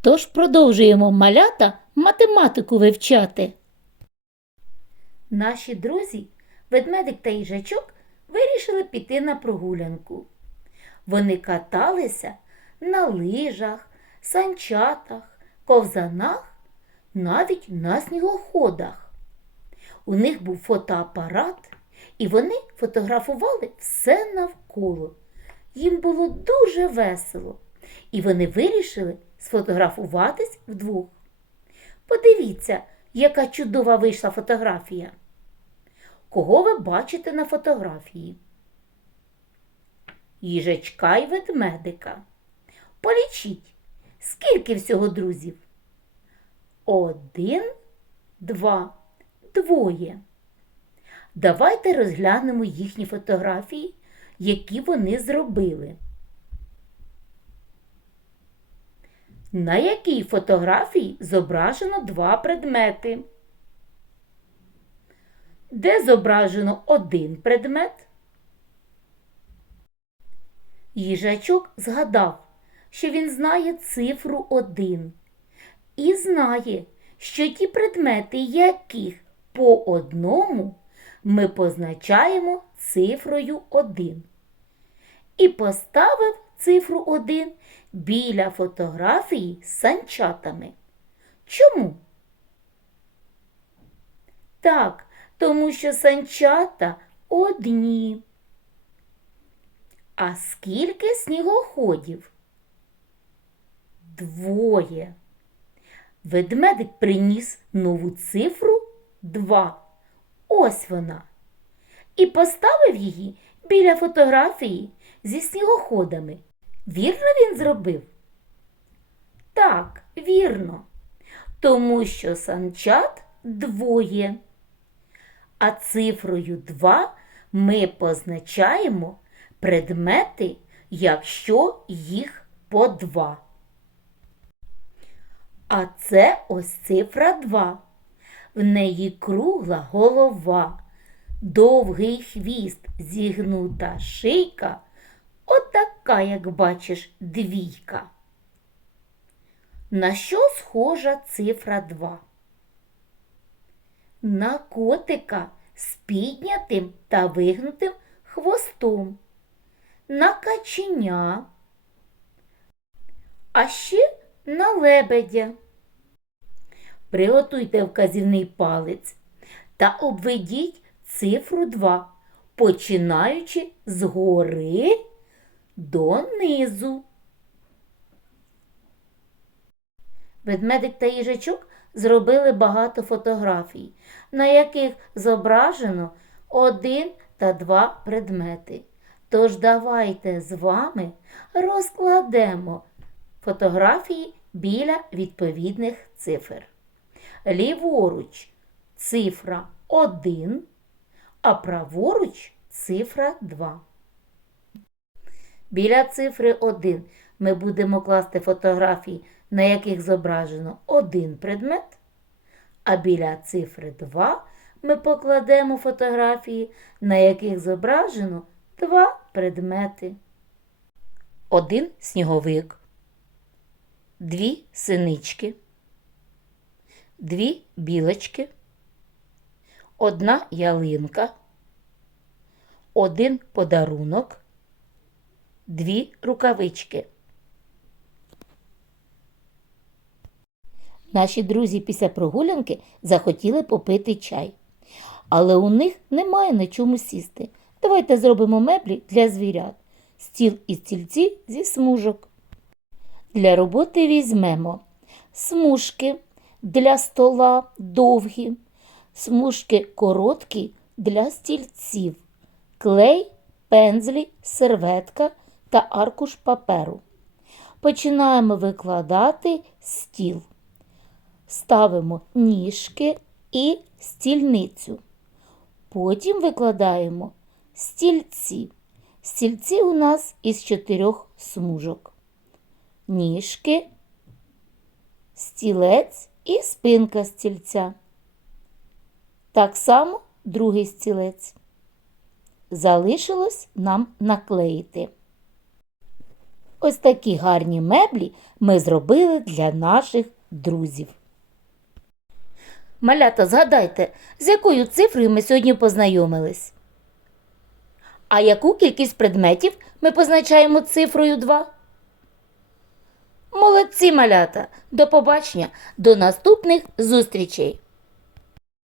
Тож продовжуємо малята математику вивчати. Наші друзі, ведмедик та їжачок, вирішили піти на прогулянку. Вони каталися на лижах, санчатах, ковзанах, навіть на снігоходах. У них був фотоапарат, і вони фотографували все навколо. Їм було дуже весело, і вони вирішили сфотографуватись вдвох. Подивіться, яка чудова вийшла фотографія. Кого ви бачите на фотографії? Їжачка й ведмедика. Полічіть, скільки всього друзів? Один, два, двоє. Давайте розглянемо їхні фотографії, які вони зробили. На якій фотографії зображено два предмети? Де зображено один предмет? Їжачок згадав, що він знає цифру один і знає, що ті предмети, яких по одному ми позначаємо цифрою 1. І поставив цифру 1 біля фотографії з санчатами. Чому? Так, тому що санчата одні. А скільки снігоходів? Двоє. Ведмедик приніс нову цифру 2. Ось вона. І поставив її біля фотографії зі снігоходами. Вірно він зробив? Так, вірно. Тому що санчат двоє. А цифрою 2 ми позначаємо предмети, якщо їх по 2. А це ось цифра 2. В неї кругла голова, довгий хвіст, зігнута шийка, отака, як бачиш, двійка. На що схожа цифра 2? На котика з піднятим та вигнутим хвостом, на каченя, а ще на лебедя. Приготуйте вказівний палець та обведіть цифру 2, починаючи згори донизу. Ведмедик та їжачок зробили багато фотографій, на яких зображено один та два предмети. Тож давайте з вами розкладемо фотографії біля відповідних цифр. Ліворуч цифра 1, а праворуч цифра 2. Біля цифри 1 ми будемо класти фотографії, на яких зображено один предмет, а біля цифри 2 ми покладемо фотографії, на яких зображено два предмети. Один сніговик, дві синички, дві білочки, одна ялинка, один подарунок, дві рукавички. Наші друзі після прогулянки захотіли попити чай. Але у них немає на чому сісти. Давайте зробимо меблі для звірят, стіл і стільці зі смужок. Для роботи візьмемо смужки для стола довгі, смужки короткі для стільців, клей, пензлі, серветка та аркуш паперу. Починаємо викладати стіл. Ставимо ніжки і стільницю. Потім викладаємо стільці. Стільці у нас із чотирьох смужок. Ніжки, стілець і спинка стільця. Так само другий стілець. Залишилось нам наклеїти. Ось такі гарні меблі ми зробили для наших друзів. Малята, згадайте, з якою цифрою ми сьогодні познайомились? А яку кількість предметів ми позначаємо цифрою 2? Молодці малята! До побачення, до наступних зустрічей!